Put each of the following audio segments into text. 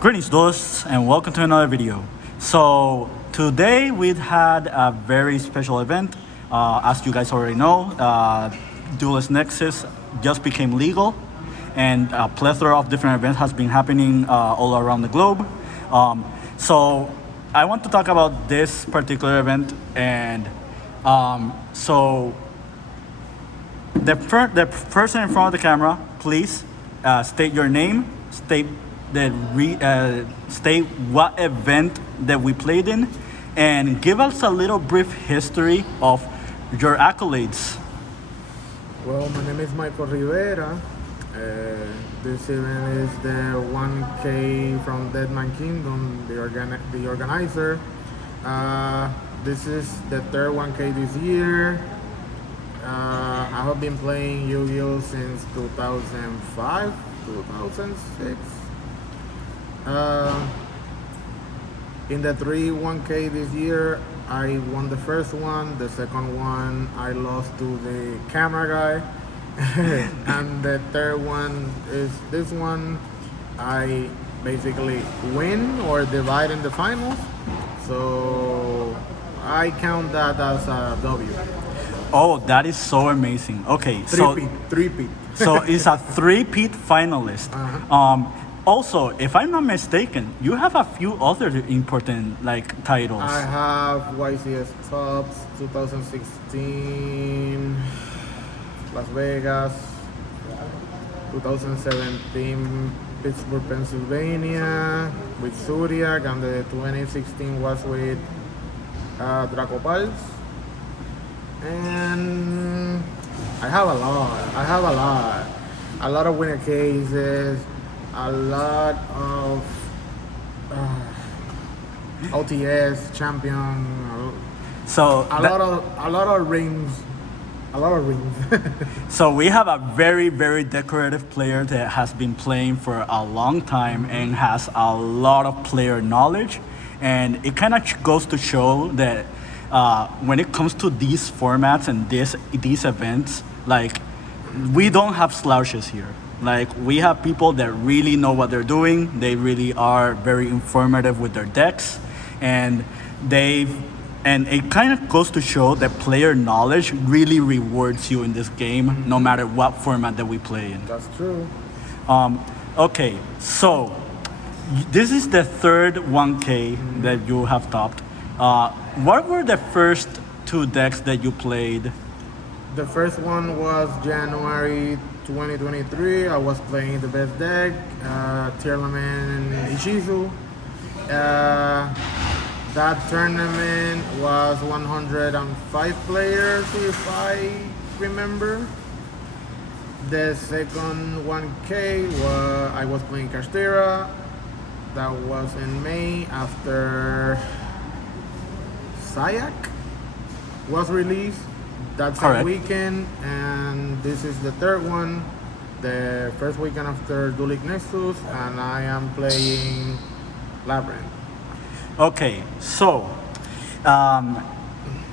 Greetings, Dosts, and welcome to another video. So today we had a very special event. As you guys already know, Duelist Nexus just became legal, and a plethora of different events has been happening all around the globe. So I want to talk about this particular event, and so the person in front of the camera, please state your name, state what event that we played in, and give us a little brief history of your accolades. Well, my name is Michael Rivera. This event is the 1K from Deadman Kingdom, the organizer. This is the third 1K this year. I have been playing Yu-Gi-Oh since 2005, 2006. In the 3 1K this year, I won the first one. The second one, I lost to the camera guy. And the third one is this one. I basically win or divide in the finals. So I count that as a W. Oh, that is so amazing. Okay, Three-peat. so it's a three-peat finalist. Also, if I'm not mistaken, you have a few other important titles. I have YCS Tops 2016, Las Vegas, 2017 Pittsburgh, Pennsylvania with Zodiac, and the 2016 was with Draco Pulse. And I have a lot of winner cases, a lot of OTS champion, So a lot of rings. So we have a very, very decorative player that has been playing for a long time and has a lot of player knowledge. And it kind of goes to show that when it comes to these formats and these events, we don't have slouches here. We have people that really know what they're doing. They really are very informative with their decks, and it kind of goes to show that player knowledge really rewards you in this game, no matter what format that we play in. That's true. Okay, so this is the third 1K that you have topped. What were the first two decks that you played? The first one was January 2023. I was playing the best deck, Tearlaman and Ishizu. That tournament was 105 players, if I remember. The second 1K I was playing Kashtira. That was in May after Sayak was released. That's a weekend, and this is the third one, the first weekend after Duelist Nexus, and I am playing Labrynth. Okay, so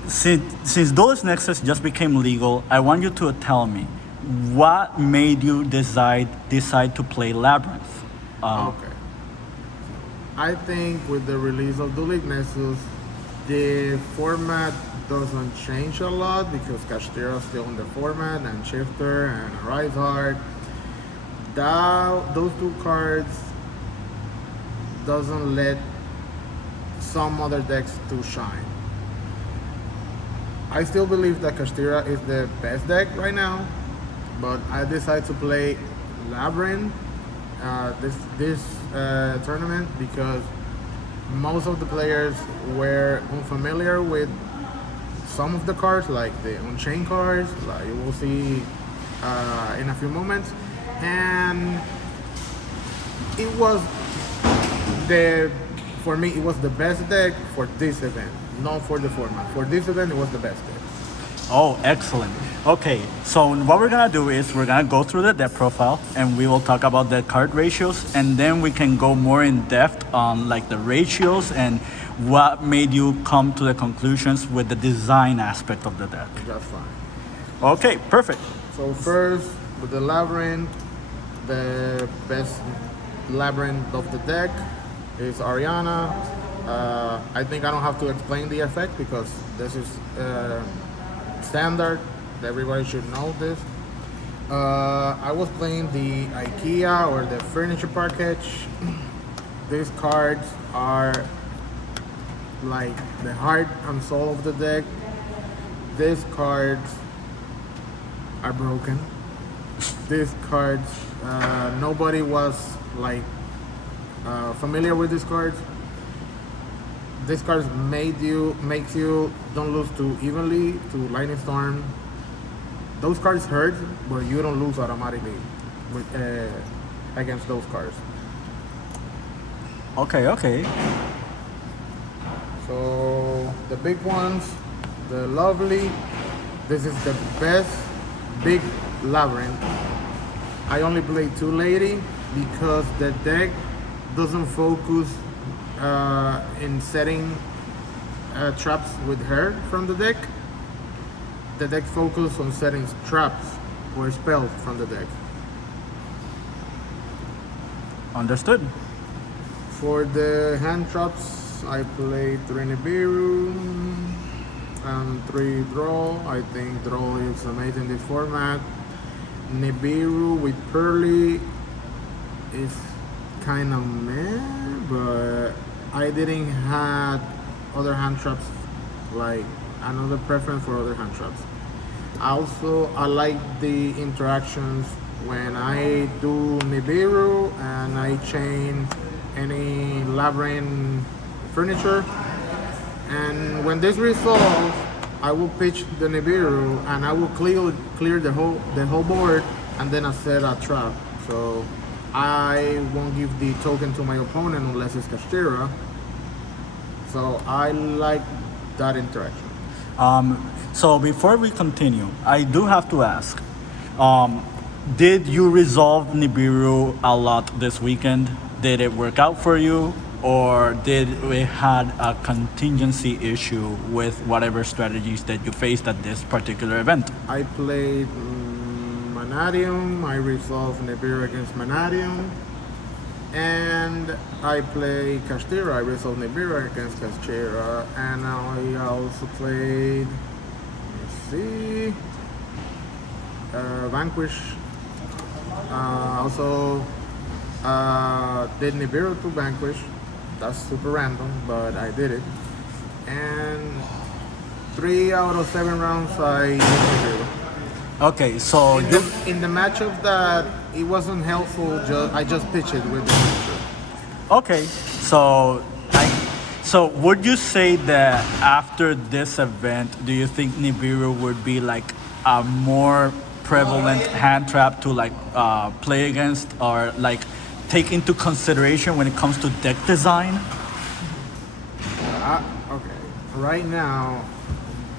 since Duelist Nexus just became legal, I want you to tell me what made you decide to play Labrynth. Okay. I think with the release of Duelist Nexus, the format doesn't change a lot because Kashtira is still in the format, and Shifter and Rise Hard. Those two cards doesn't let some other decks to shine. I still believe that Kashtira is the best deck right now, but I decided to play Labrynth this tournament because most of the players were unfamiliar with some of the cards, like the Unchained cards, like you will see in a few moments, and it was for me it was the best deck for this event, not for the format. For this event, it was the best deck. Oh, excellent. Okay, so what we're gonna do is we're gonna go through the deck profile, and we will talk about the card ratios, and then we can go more in depth on the ratios and what made you come to the conclusions with the design aspect of the deck. That's fine. Okay, perfect. So first, with the Labrynth, the best Labrynth of the deck is Ariana. I think I don't have to explain the effect because this is standard. Everybody should know this. I was playing the IKEA or the furniture package. These cards are like the heart and soul of the deck. These cards are broken. These cards, nobody was like familiar with these cards. These cards makes you don't lose too evenly to Lightning Storm. Those cards hurt, but you don't lose automatically with, against those cards. Okay. So the big ones, the lovely. This is the best big Labrynth. I only play 2 lady because the deck doesn't focus in setting traps with her from the deck. The deck focuses on setting traps or spells from the deck. Understood. For the hand traps, I play 3 Nibiru and 3 draw. I think draw is amazing in this format. Nibiru with Pearly is kind of meh, but I didn't have other hand traps, like another preference for other hand traps. Also, I like the interactions when I do Nibiru and I chain any Labrynth furniture. And when this resolves, I will pitch the Nibiru and I will clear the whole board, and then I set a trap. So I won't give the token to my opponent unless it's Kashtira. So I like that interaction. So before we continue, I do have to ask, did you resolve Nibiru a lot this weekend? Did it work out for you? Or did we had a contingency issue with whatever strategies that you faced at this particular event? I played Manadium, I resolved Nibiru against Manadium, and I play Kashtira, I resolved Nibiru against Kashtira, and I also played, Vanquish. Also did Nibiru to Vanquish. That's super random, but I did it. And 3 out of 7 rounds I used Nibiru. Okay, so In the matchup that it wasn't helpful, I just pitched it with the matchup. okay, so would you say that after this event, do you think Nibiru would be like a more prevalent hand trap to like play against or like take into consideration when it comes to deck design? Okay, right now,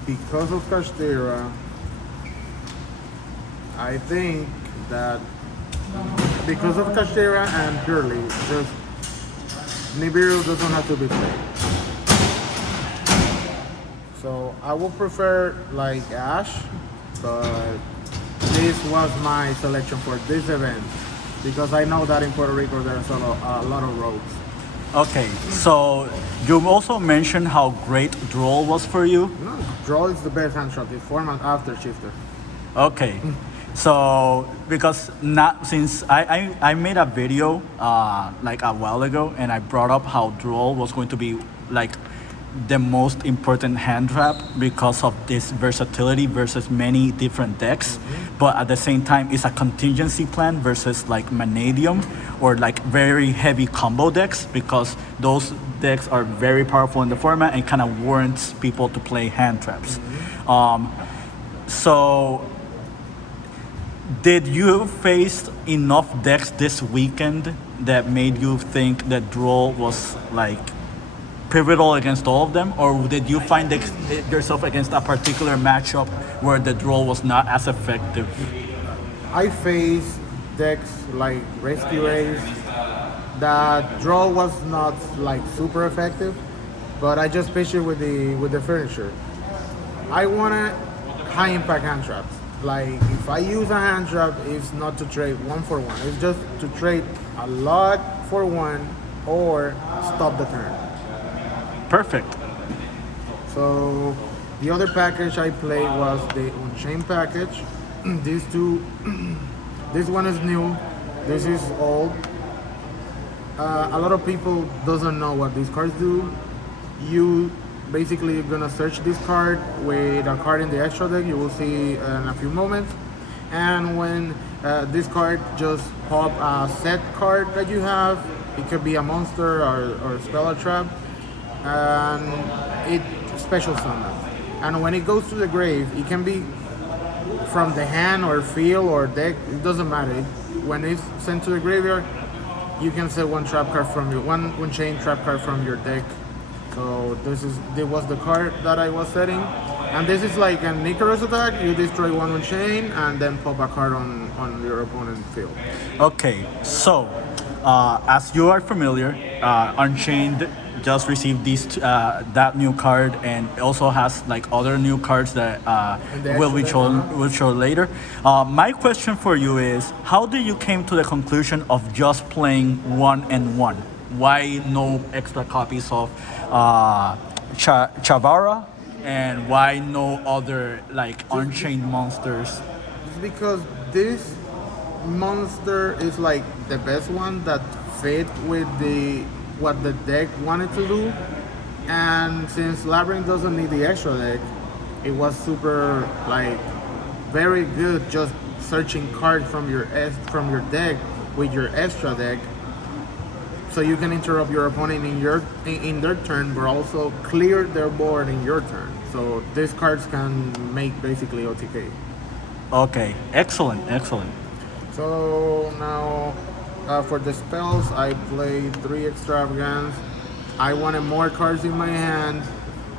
because of Kashtira, I think that because of Kashtira and Purely, just Nibiru doesn't have to be played. So I would prefer like Ash, but this was my selection for this event because I know that in Puerto Rico there's a lot of rogues. Okay, so you also mentioned how great Droll was for you. No, draw is the best hand shot. It's format after shifter. Okay, so because not since I made a video like a while ago and I brought up how Droll was going to be like the most important hand trap because of this versatility versus many different decks, but at the same time it's a contingency plan versus like Manadium or like very heavy combo decks because those decks are very powerful in the format and kind of warrants people to play hand traps. So did you face enough decks this weekend that made you think that Droll was like pivotal against all of them, or did you find yourself against a particular matchup where the Droll was not as effective? I faced decks like Rescue Race that draw was not like super effective, but I just pitched it with the furniture. I wanted high impact hand traps. Like if I use a hand trap, it's not to trade 1 for 1. It's just to trade a lot for one or stop the turn. Perfect. So the other package I played was the Unchained package. These two, this one is new, this is old. A lot of people doesn't know what these cards do. You basically gonna search this card with a card in the extra deck. You will see in a few moments. And when this card just pop a set card that you have, it could be a monster or spell or trap, and it special summons. And when it goes to the grave, it can be from the hand or field or deck. It doesn't matter. When it's sent to the graveyard, you can set one trap card from your one chain trap card from your deck. So this was the card that I was setting, and this is like an Icarus attack. You destroy one chain and then pop a card on your opponent's field. Okay, so as you are familiar, Unchained just received that new card, and it also has like other new cards that will show later. My question for you is, how did you came to the conclusion of just playing 1 and 1? Why no extra copies of Chavara, and why no other like Unchained monsters? It's because this monster is like the best one that fit with what the deck wanted to do, and since Labrynth doesn't need the extra deck, it was super like very good just searching cards from your deck with your extra deck, so you can interrupt your opponent in their turn, but also clear their board in your turn. So these cards can make basically OTK. Okay, excellent. So now for the spells, I played 3 extravagance. I wanted more cards in my hand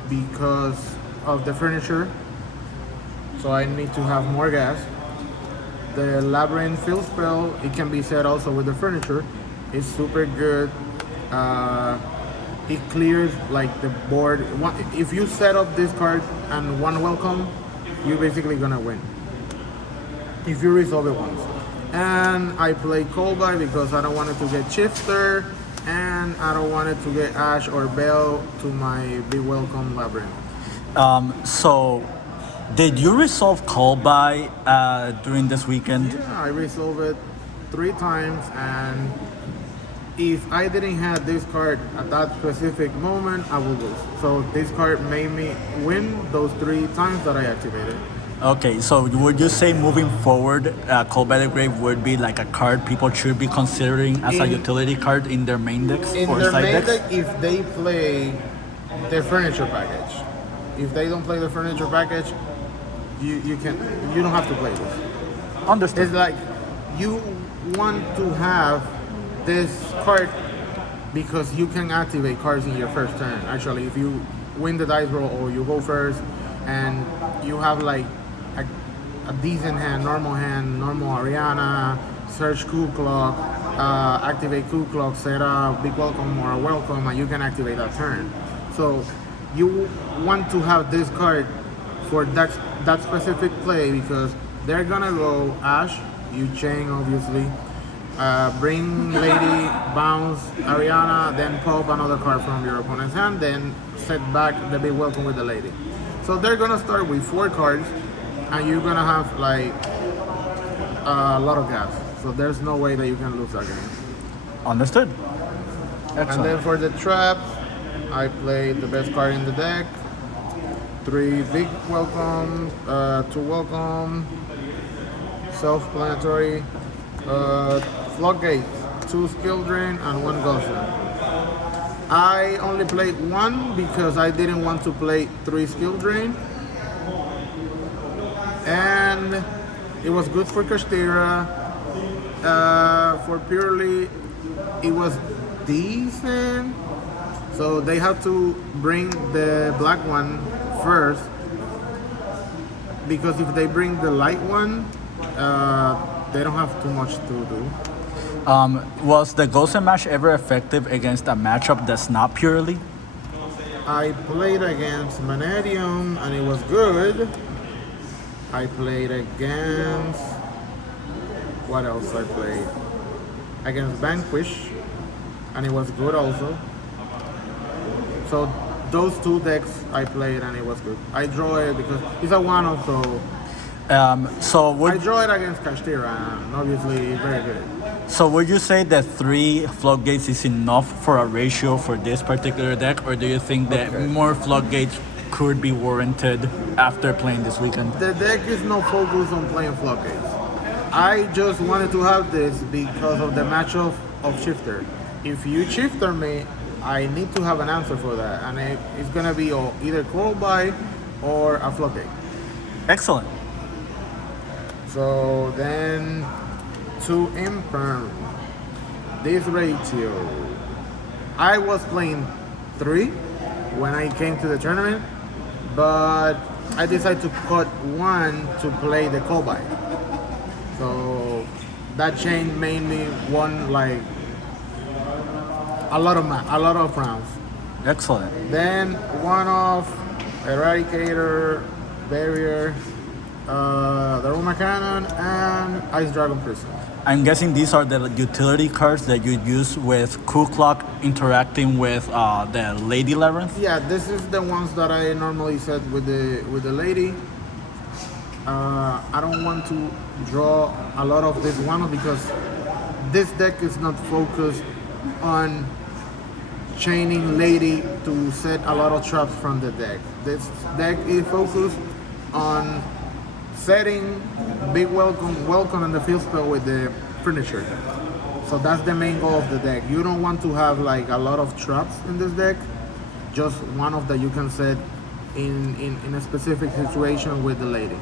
because of the furniture, so I need to have more gas. The Labrynth field spell, it can be set also with the furniture. It's super good. It clears like the board. If you set up this card and one welcome, you're basically gonna win if you resolve it once. And I play Colby because I don't want it to get Shifter, and I don't want it to get Ash or Bell to my Be Welcome Labrynth. So, did you resolve Callby during this weekend? Yeah, I resolved it 3 times, and if I didn't have this card at that specific moment, I would lose. So this card made me win those 3 times that I activated. Okay, so would you say moving forward, Call by the Grave would be like a card people should be considering as a utility card in their main decks In or their side main decks? deck, if they play the furniture package, if they don't play the furniture package, you don't have to play this. Understood. It's like you want to have this card because you can activate cards in your first turn. Actually, if you win the dice roll or you go first and you have like a decent hand, normal Ariana, search Ku Clock, activate Ku Clock, set a Big Welcome or a Welcome, and you can activate that turn. So you want to have this card for that specific play because they're gonna go Ash, you chain obviously, bring Lady, bounce Ariana, then pop another card from your opponent's hand, then set back the Big Welcome with the Lady. So they're gonna start with 4 cards, and you're gonna have like a lot of gas. So there's no way that you can lose that game. Understood. Excellent. And then for the traps, I played the best card in the deck. 3 big welcome, 2 welcome, self-planetary, floodgate, 2 skill drain, and 1 ghost. I only played 1 because I didn't want to play 3 skill drain. And it was good for Kashtira. For Purely, it was decent. So they have to bring the black one first, because if they bring the light one, they don't have too much to do. Was the Ghost and Mash ever effective against a matchup that's not Purely? I played against Manadium and it was good. I played against... What else I played? Against Vanquish. and it was good also. So those two decks I played and it was good. I draw it because it's a one also. So I would draw it against Kashtira and obviously very good. so would you say that 3 floodgates is enough for a ratio for this particular deck, or do you think that Okay. more floodgates could be warranted after playing this weekend? The deck is not focused on playing floodgates. I just wanted to have this because of the matchup of shifter. If you shifter me, I need to have an answer for that, and it's gonna be either coral buy or a floodgate. Excellent. So then to imperm this ratio, I was playing 3 when I came to the tournament, but I decided to cut 1 to play the call buy. So that change made me won like a lot of rounds. Excellent. Then one off, Eradicator, Barrier, the Roma Cannon, and Ice Dragon Prison. I'm guessing these are the utility cards that you use with Ku Clock interacting with the Lady Labrynth. Yeah, this is the ones that I normally set with the lady. I don't want to draw a lot of this one because this deck is not focused on chaining lady to set a lot of traps from the deck. This deck is focused on setting big welcome in the field spell with the furniture. So that's the main goal of the deck. You don't want to have like a lot of traps in this deck, just one of that you can set in a specific situation with the lady.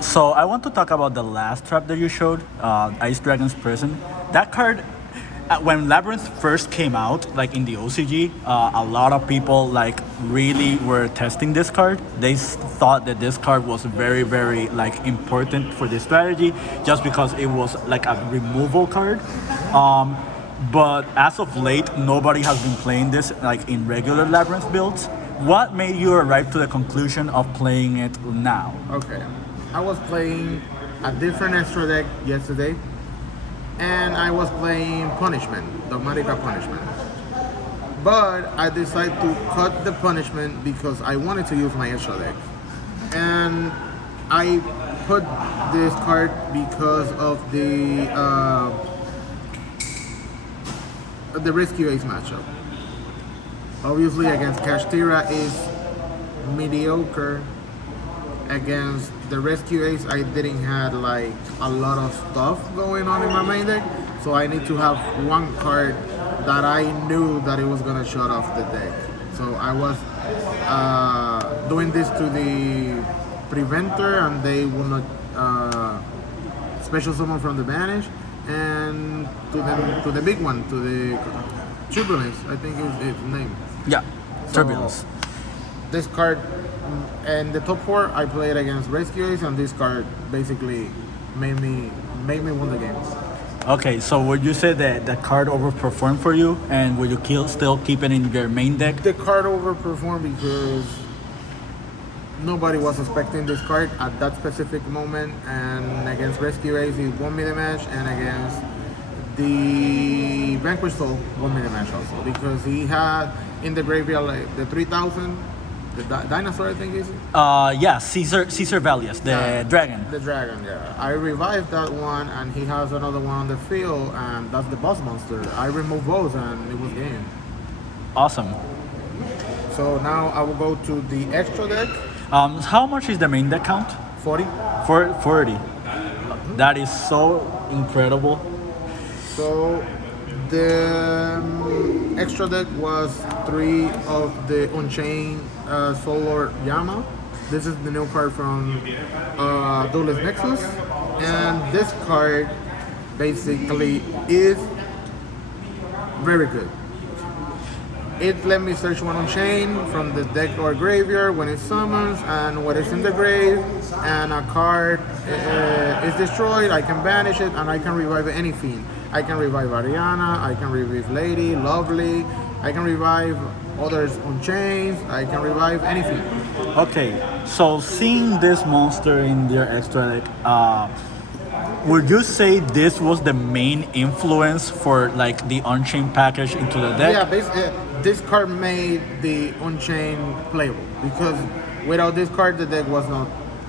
So I want to talk about the last trap that you showed, Ice Dragon's Prison. That card, when Labrynth first came out, like in the OCG, a lot of people like really were testing this card. They thought that this card was very, very like important for this strategy, just because it was like a removal card. But as of late, nobody has been playing this like in regular Labrynth builds. What made you arrive to the conclusion of playing it now? Okay, I was playing a different extra deck yesterday, and I was playing Punishment, Dogmatica Punishment. But I decided to cut the Punishment because I wanted to use my extra deck. And I put this card because of the Rescue Ace matchup. Obviously against Kashtira is mediocre. Against the Rescue Ace, I didn't have like a lot of stuff going on in my main deck, so I need to have one card that I knew that it was gonna shut off the deck. So I was doing this to the Preventer, and they will not special summon from the Banish, and to the big one, to the Turbulence, I think is its name. Yeah, So, Turbulence. This card, and the top 4 I played against Rescue Ace, and this card basically made me win the game. Okay, so would you say that the card overperformed for you, and would you still keep it in your main deck? The card overperformed because nobody was expecting this card at that specific moment, and against Rescue Ace it won me the match, and against the Vanquish Soul won me the match also because he had in the graveyard like the 3000, the dinosaur I think is. Yeah, Caesar Valius, the dragon. The dragon, yeah. I revived that one, and he has another one on the field, and that's the boss monster. I removed both, and it was game. Awesome. So now I will go to the extra deck, How much is the main deck count? 40. 40. That is so incredible. So the extra deck was 3 of the Unchained Solar Yama. This is the new card from Duelist Nexus, and this card basically is very good. It let me search one Unchained from the deck or graveyard when it summons and what is in the grave, and a card is destroyed, I can banish it, and I can revive any fiend. I can revive Ariana, I can revive Lady, Lovely, I can revive others Unchained, I can revive anything. Okay, so seeing this monster in their extra deck, Would you say this was the main influence for like the Unchained package into the deck? Yeah, this card made the Unchained playable because without this card, the deck was not,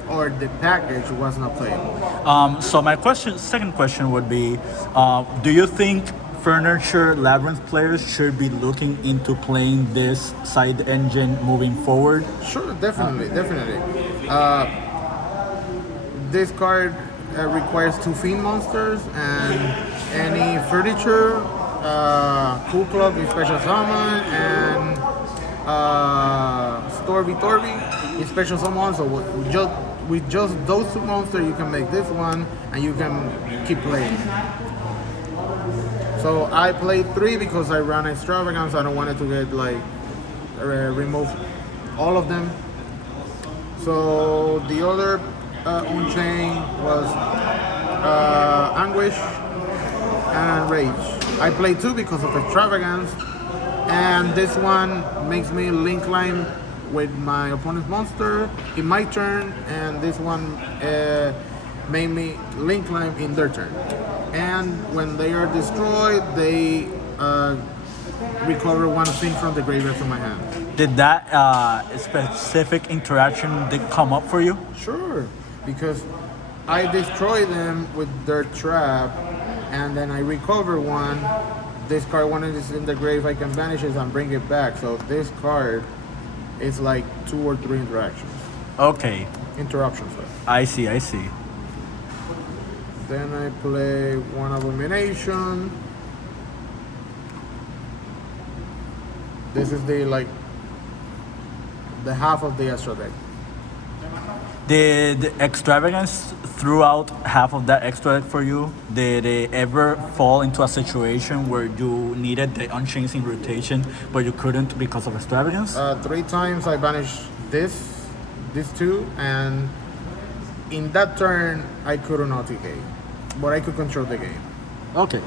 or the package was not playable. So my second question would be, do you think Furniture Labrynth players should be looking into playing this side engine moving forward? Sure, definitely. This card requires 2 fiend monsters and any furniture, cool club with special summon, and Storby Torby is special summon. So with just those 2 monsters, you can make this one, and you can keep playing. So I played 3 because I ran extravagance. I don't want it to get like remove all of them. So the other Unchained was Anguish and Rage. I played 2 because of extravagance, and this one makes me link climb with my opponent's monster in my turn, and this one made me link climb in their turn. And when they are destroyed, they recover 1 thing from the graveyard to my hand. Did that specific interaction did come up for you? Sure, because I destroy them with their trap, and then I recover 1. This card, when it is in the grave, I can banish it and bring it back. So this card is like 2 or 3 interactions. Okay, Interruptions. Sorry. I see. Then I play 1 Abomination. This is the half of the extra deck. Did extravagance throughout half of that extra deck for you? Did it ever fall into a situation where you needed the Unchained in rotation, but you couldn't because of extravagance? 3 times I banished these 2, and in that turn I couldn't OTK, but I could control the game. Okay.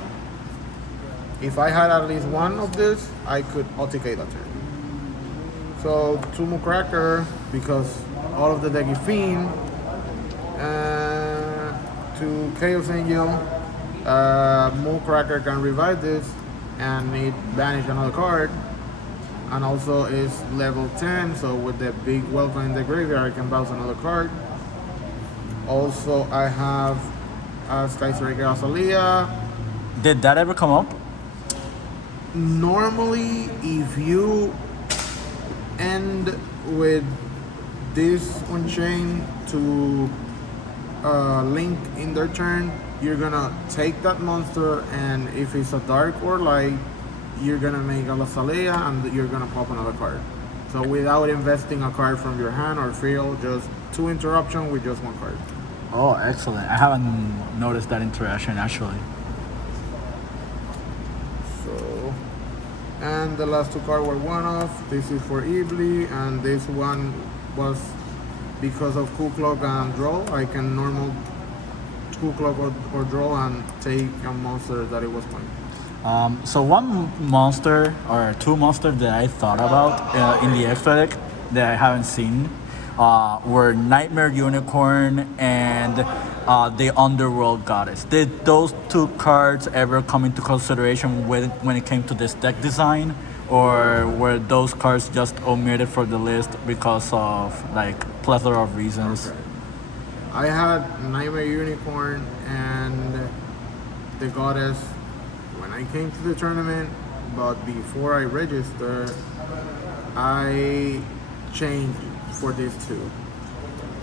If I had at least 1 of this, I could OTK that turn. So Tumu Cracker, because all of the deck is Fiend, to Chaos Angel, Moo Cracker can revive this, and it banish another card, and also is level 10, so with the big welcome in the graveyard, I can bounce another card. Also, I have Sky Striker Azalea. Did that ever come up? Normally, if you end with this Unchained to link in their turn, you're gonna take that monster, and if it's a dark or light, you're gonna make a Azalea and you're gonna pop another card. So without investing a card from your hand or field, just 2 interruption with just 1 card. Oh, excellent. I haven't noticed that interaction actually. So, and the last 2 cards were 1-off. This is for Ibli, and this one was because of Cool Clock and draw. I can normal Cool Clock or draw and take a monster that it was playing. So one monster or 2 monsters that I thought about in the extra deck that I haven't seen were Nightmare Unicorn and the Underworld Goddess. Did those 2 cards ever come into consideration when it came to this deck design, or were those cards just omitted from the list because of like plethora of reasons? I had Nightmare Unicorn and the Goddess when I came to the tournament, but before I registered, I changed for these 2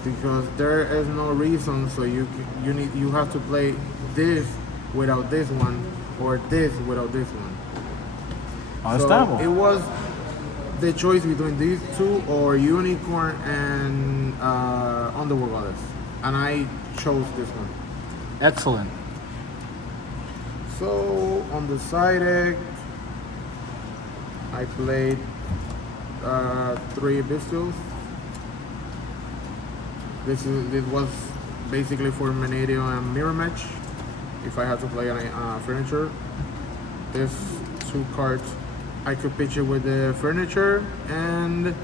because there is no reason. So you have to play this without this one, or this without this one. Understandable. So it was the choice between these 2 or Unicorn and Underworld Goddess, and I chose this one. Excellent. So on the side deck, I played 3 Bestials. This was basically for Menadio and Mirror Match. If I had to play on furniture, there's 2 cards. I could pitch it with the furniture, and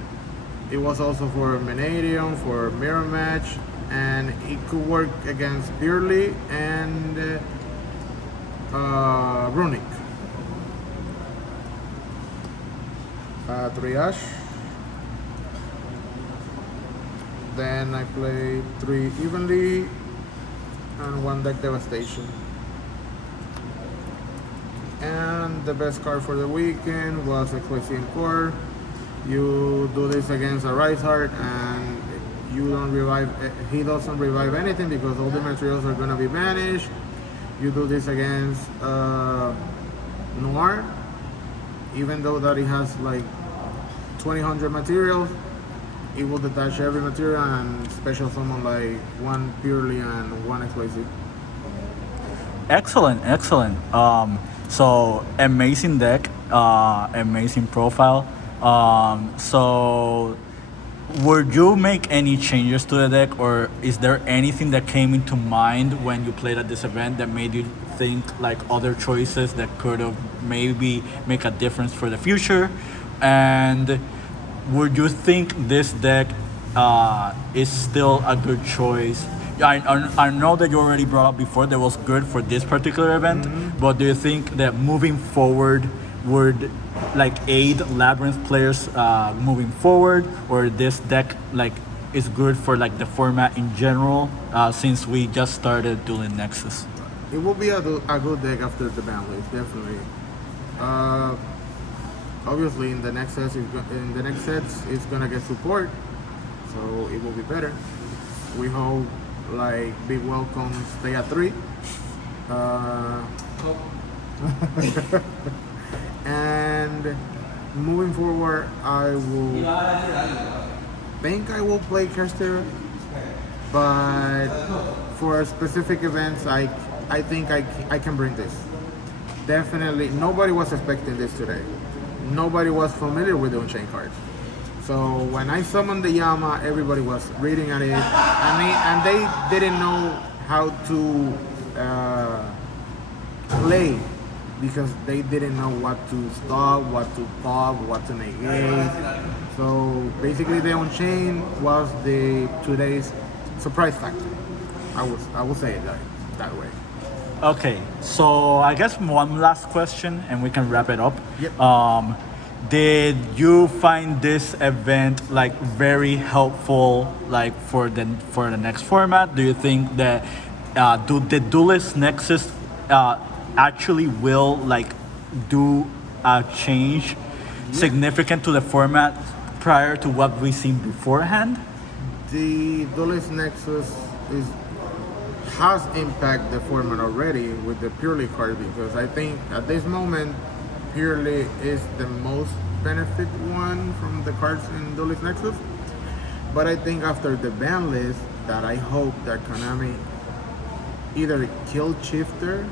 it was also for Menadio, for Mirror Match, and it could work against Purely and Runic. 3 Ash. Then I play 3 Evenly and 1 Deck Devastation. And the best card for the weekend was Ecclesian Core. You do this against a Rise Heart and you don't revive, he doesn't revive anything because all the materials are gonna be banished. You do this against Noir, even though that it has like 2,000 materials, it will detach every material and special summon like 1 Purely and 1 Explosive. Excellent, excellent. So amazing deck, amazing profile. So would you make any changes to the deck, or is there anything that came into mind when you played at this event that made you think like other choices that could have maybe make a difference for the future? And would you think this deck is still a good choice? I know that you already brought up before that was good for this particular event, but do you think that moving forward would like aid Labrynth players moving forward, or this deck like is good for like the format in general since we just started dueling Nexus? It will be a good deck after the ban list, definitely. Obviously, in the next sets, it's gonna get support, so it will be better. We hope like big welcome stay at 3. And moving forward, I will play Kerster, but for specific events, I think I can bring this. Definitely, nobody was expecting this today. Nobody was familiar with the Unchained cards. So when I summoned the Yama, everybody was reading at it, and they didn't know how to play because they didn't know what to stop, what to pop, what to negate. So basically, the Unchained was today's surprise factor. I will say it that way. Okay, so I guess one last question and we can wrap it up. Yep. Did you find this event like very helpful like for the next format? Do you think that do the Duelist Nexus actually will like do a change significant to the format prior to what we've seen beforehand? The Duelist Nexus has impacted the format already with the Purely card, because I think at this moment Purely is the most benefit one from the cards in Duelist Nexus. But I think after the ban list, that I hope that Konami either kill Shifter,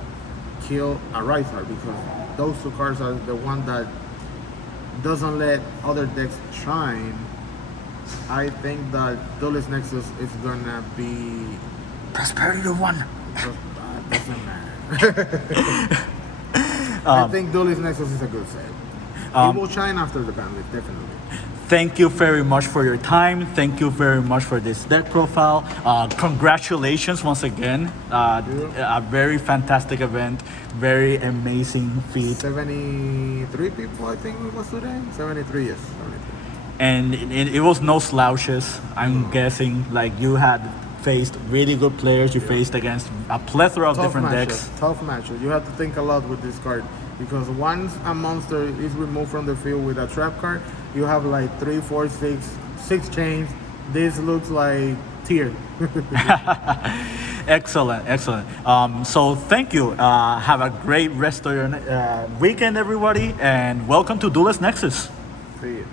kill a Rise Heart, because those 2 cards are the one that doesn't let other decks shine. I think that Duelist Nexus is gonna be Prosperity to 1. doesn't matter. I think Duelist Nexus is a good set. It will shine after the ban list, definitely. Thank you very much for your time. Thank you very much for this deck profile. Congratulations once again. A very fantastic event. Very amazing feat. 73 people, I think it was today. 73, yes. 73. And it was no slouches. I'm guessing like you had faced really good players. You faced against a plethora of different decks. Tough matches. You have to think a lot with this card, because once a monster is removed from the field with a trap card, you have like 3, 4, 6 chains. This looks like tier. Excellent, excellent. So thank you. Have a great rest of your weekend, everybody, and welcome to Duelist Nexus. See you.